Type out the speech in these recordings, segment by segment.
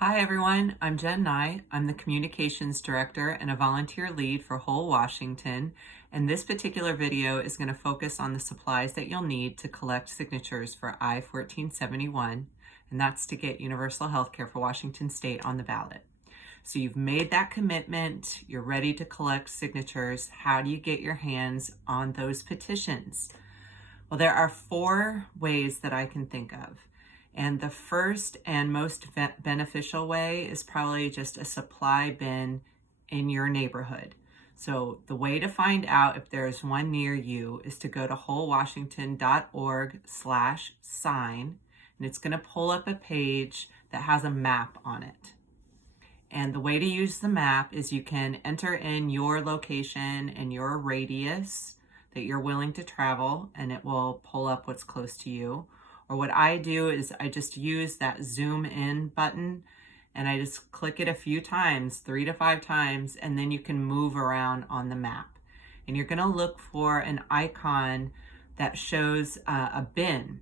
Hi everyone, I'm Jen Nye. I'm the Communications Director and a volunteer lead for Whole Washington, and this particular video is going to focus on the supplies that you'll need to collect signatures for I-1471, and that's to get universal health care for Washington State on the ballot. So you've made that commitment, you're ready to collect signatures. How do you get your hands on those petitions? Well, there are 4 ways that I can think of. And the first and most beneficial way is probably just a supply bin in your neighborhood. So the way to find out if there's one near you is to go to wholewashington.org/sign, and it's going to pull up a page that has a map on it. And the way to use the map is you can enter in your location and your radius that you're willing to travel, and it will pull up what's close to you. Or what I do is I just use that zoom in button and I just click it a few times, 3 to 5 times, and then you can move around on the map. And you're gonna look for an icon that shows a bin.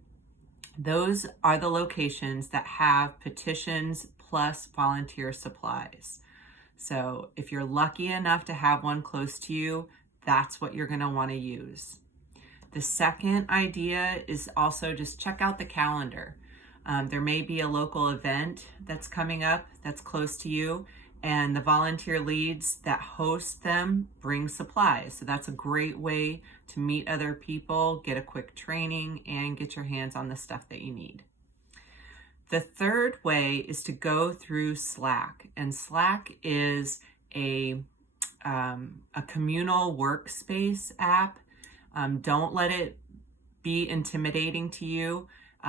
Those are the locations that have petitions plus volunteer supplies. So if you're lucky enough to have one close to you, that's what you're gonna wanna use. The second idea is also just check out the calendar. There may be a local event that's coming up that's close to you, and the volunteer leads that host them bring supplies. So that's a great way to meet other people, get a quick training, and get your hands on the stuff that you need. The third way is to go through Slack, and Slack is a communal workspace app. Don't let it be intimidating to you.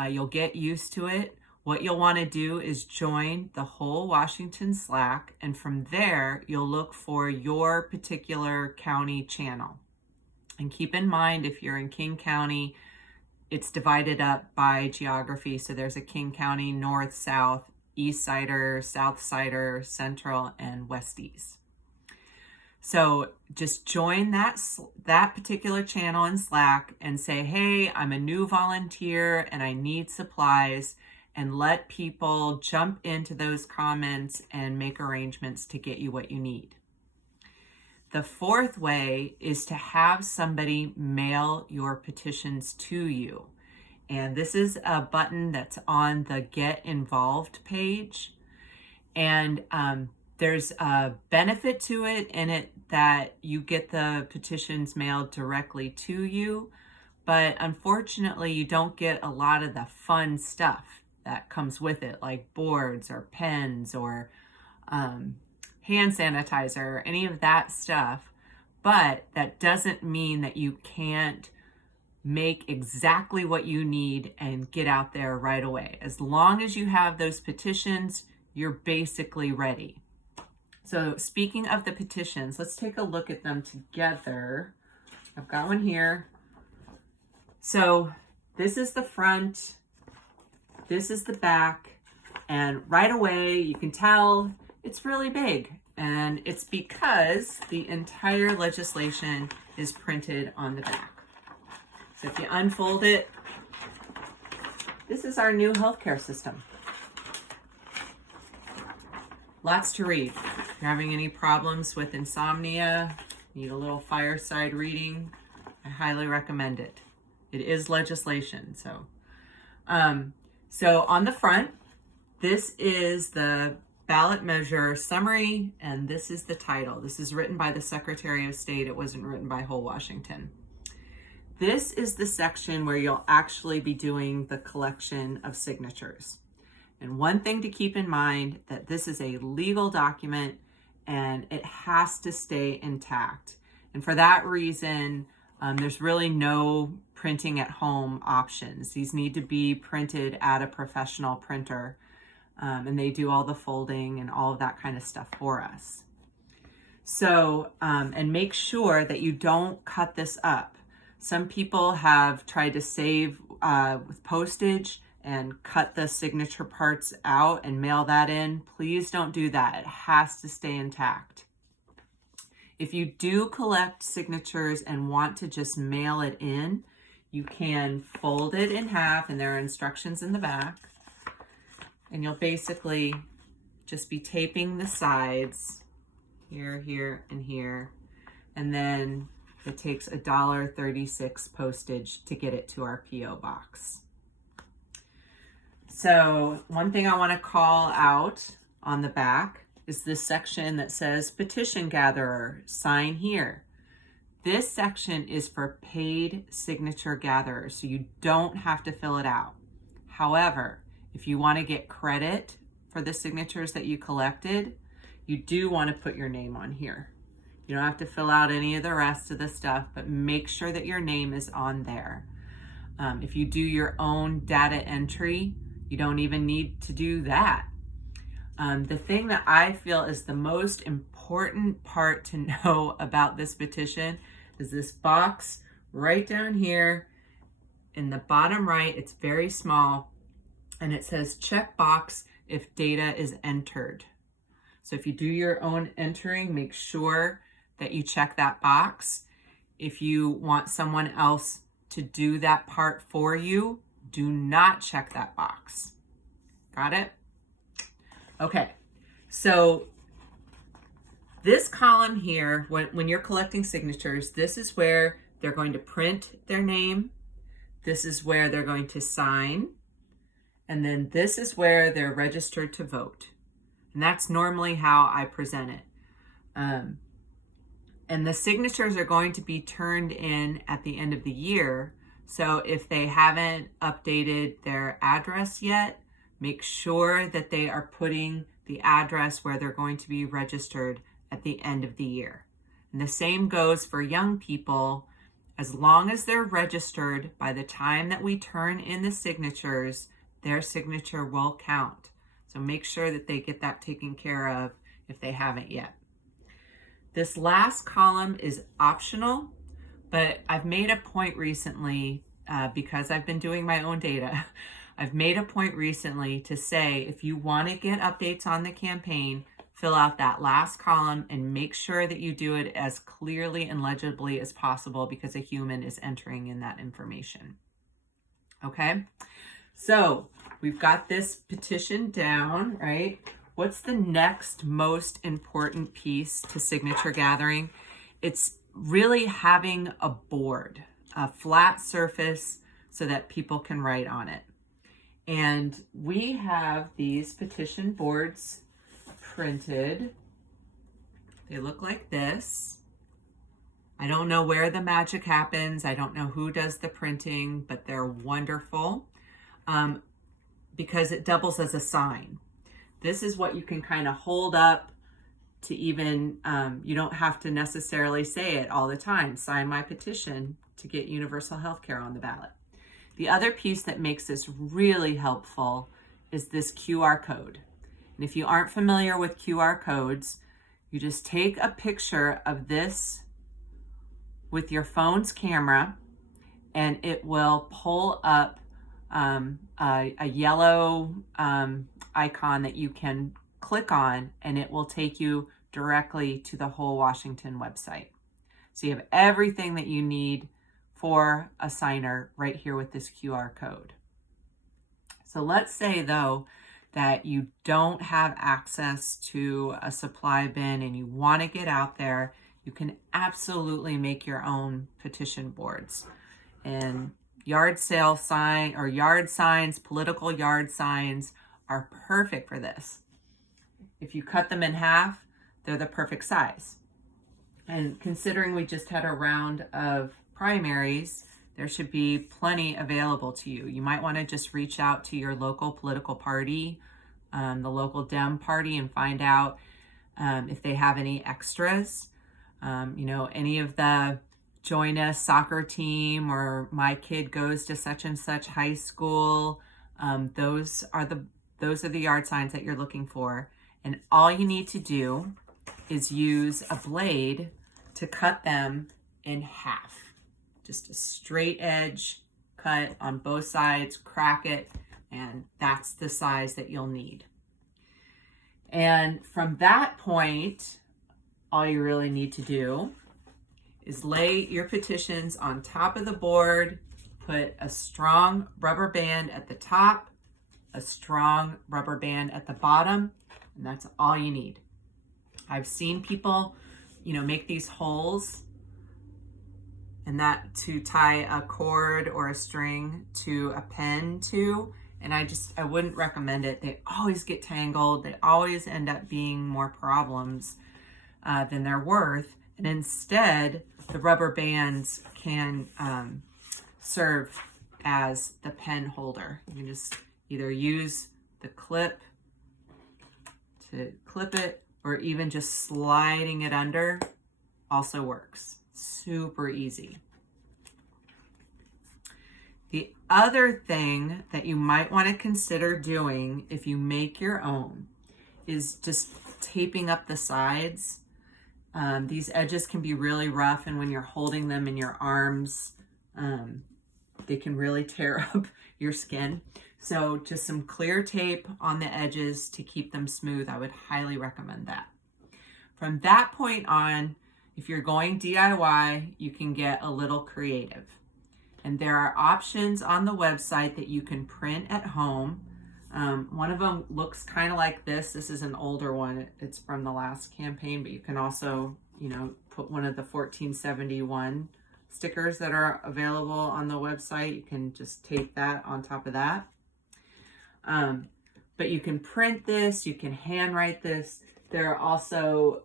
You'll get used to it. What you'll want to do is join the Whole Washington Slack, and from there, you'll look for your particular county channel. And keep in mind, if you're in King County, it's divided up by geography. So there's a King County North, South, East Sider, South Sider, Central, and West East. So just join that particular channel in Slack and say, hey, I'm a new volunteer and I need supplies, and let people jump into those comments and make arrangements to get you what you need. The fourth way is to have somebody mail your petitions to you. And this is a button that's on the Get Involved page. And there's a benefit to it in it that you get the petitions mailed directly to you, but unfortunately you don't get a lot of the fun stuff that comes with it, like boards or pens or hand sanitizer or any of that stuff. But that doesn't mean that you can't make exactly what you need and get out there right away. As long as you have those petitions, you're basically ready. So speaking of the petitions, let's take a look at them together. I've got one here. So this is the front, this is the back, and right away you can tell it's really big. And it's because the entire legislation is printed on the back. So if you unfold it, this is our new healthcare system. Lots to read. If you're having any problems with insomnia, need a little fireside reading, I highly recommend it. It is legislation. So on the front, this is the ballot measure summary, and this is the title. This is written by the Secretary of State. It wasn't written by Whole Washington. This is the section where you'll actually be doing the collection of signatures. And one thing to keep in mind, that this is a legal document and it has to stay intact. And for that reason, there's really no printing at home options. These need to be printed at a professional printer, and they do all the folding and all of that kind of stuff for us. So, and make sure that you don't cut this up. Some people have tried to save with postage and cut the signature parts out and mail that in. Please don't do that. It has to stay intact. If you do collect signatures and want to just mail it in, you can fold it in half, and there are instructions in the back. And you'll basically just be taping the sides here, here, and here. And then it takes $1.36 postage to get it to our P.O. box. So one thing I want to call out on the back is this section that says petition gatherer, sign here. This section is for paid signature gatherers, so you don't have to fill it out. However, if you want to get credit for the signatures that you collected, you do want to put your name on here. You don't have to fill out any of the rest of the stuff, but make sure that your name is on there. If you do your own data entry, you don't even need to do that. The thing that I feel is the most important part to know about this petition is this box right down here in the bottom right. It's very small and it says check box if data is entered. So if you do your own entering, make sure that you check that box. If you want someone else to do that part for you, do not check that box. Got it? Okay, so this column here, when you're collecting signatures, this is where they're going to print their name. This is where they're going to sign. And then this is where they're registered to vote. And that's normally how I present it. And the signatures are going to be turned in at the end of the year. So if they haven't updated their address yet, make sure that they are putting the address where they're going to be registered at the end of the year. And the same goes for young people. As long as they're registered by the time that we turn in the signatures, their signature will count. So make sure that they get that taken care of if they haven't yet. This last column is optional, but I've made a point recently, because I've been doing my own data, I've made a point recently to say if you want to get updates on the campaign, fill out that last column and make sure that you do it as clearly and legibly as possible because a human is entering in that information. Okay, so we've got this petition down, right? What's the next most important piece to signature gathering? It's really having a board, a flat surface so that people can write on it. And we have these petition boards printed. They look like this. I don't know where the magic happens. I don't know who does the printing, but they're wonderful because it doubles as a sign. This is what you can kind of hold up to even, you don't have to necessarily say it all the time. Sign my petition to get universal health care on the ballot. The other piece that makes this really helpful is this QR code. And if you aren't familiar with QR codes, you just take a picture of this with your phone's camera and it will pull up a yellow icon that you can click on and it will take you directly to the whole Washington website. So you have everything that you need for a signer right here with this QR code. So let's say though that you don't have access to a supply bin and you want to get out there, you can absolutely make your own petition boards. And yard sale sign or yard signs, political yard signs are perfect for this. If you cut them in half, they're the perfect size. And considering we just had a round of primaries, there should be plenty available to you. You might want to just reach out to your local political party, the local Dem party, and find out if they have any extras. Any of the join us soccer team or my kid goes to such and such high school. Those are the yard signs that you're looking for. And all you need to do is use a blade to cut them in half. Just a straight edge cut on both sides, crack it, and that's the size that you'll need. And from that point, all you really need to do is lay your petitions on top of the board, put a strong rubber band at the top, a strong rubber band at the bottom, and that's all you need. I've seen people, make these holes and that to tie a cord or a string to a pen to, and I wouldn't recommend it. They always get tangled. They always end up being more problems than they're worth. And instead, the rubber bands can serve as the pen holder. You can just either use the clip to clip it, or even just sliding it under also works. Super easy. The other thing that you might want to consider doing if you make your own is just taping up the sides. These edges can be really rough, and when you're holding them in your arms, they can really tear up your skin. So just some clear tape on the edges to keep them smooth. I would highly recommend that. From that point on, if you're going DIY, you can get a little creative. And there are options on the website that you can print at home. One of them looks kind of like this. This is an older one. It's from the last campaign, but you can also, put one of the 1471 stickers that are available on the website. You can just tape that on top of that. But you can print this, you can handwrite this. There are also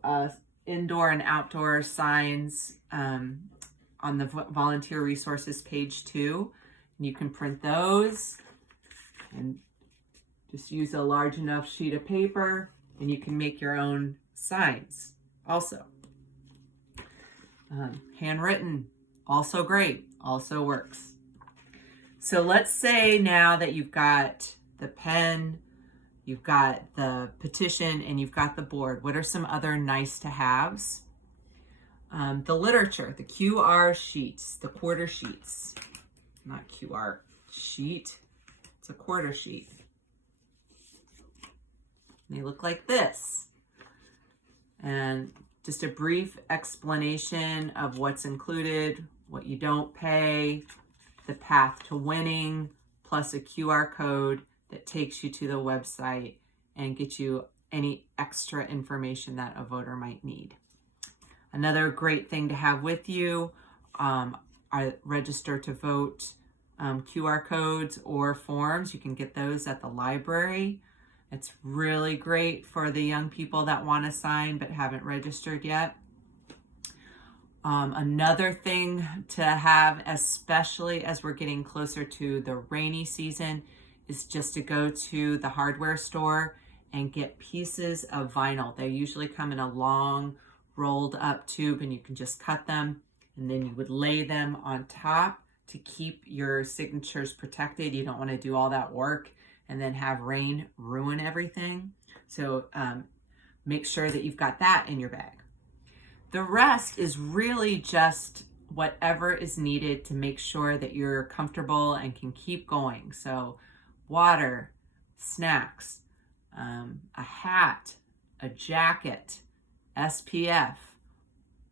indoor and outdoor signs on the volunteer resources page too. And you can print those and just use a large enough sheet of paper, and you can make your own signs also. Handwritten, also great, also works. So let's say now that you've got the pen, you've got the petition, and you've got the board. What are some other nice to haves? The literature, the QR sheets, the quarter sheets. Not QR sheet, it's a quarter sheet. They look like this. And just a brief explanation of what's included, what you don't pay, the path to winning, plus a QR code that takes you to the website and gets you any extra information that a voter might need. Another great thing to have with you are register to vote QR codes or forms. You can get those at the library. It's really great for the young people that want to sign but haven't registered yet. Another thing to have, especially as we're getting closer to the rainy season, is just to go to the hardware store and get pieces of vinyl. They usually come in a long rolled up tube, and you can just cut them, and then you would lay them on top to keep your signatures protected. You don't want to do all that work and then have rain ruin everything. So make sure that you've got that in your bag. The rest is really just whatever is needed to make sure that you're comfortable and can keep going. So water, snacks, a hat, a jacket, SPF,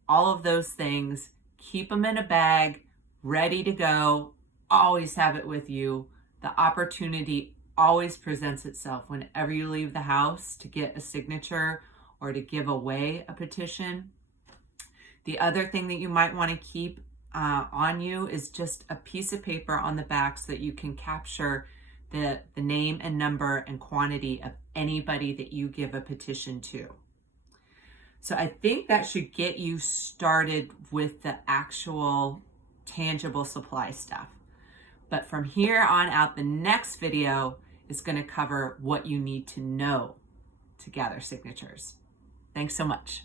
all of those things. Keep them in a bag, ready to go. Always have it with you. The opportunity always presents itself whenever you leave the house to get a signature or to give away a petition. The other thing that you might want to keep on you is just a piece of paper on the back so that you can capture the name and number and quantity of anybody that you give a petition to. So I think that should get you started with the actual tangible supply stuff. But from here on out, the next video is going to cover what you need to know to gather signatures. Thanks so much.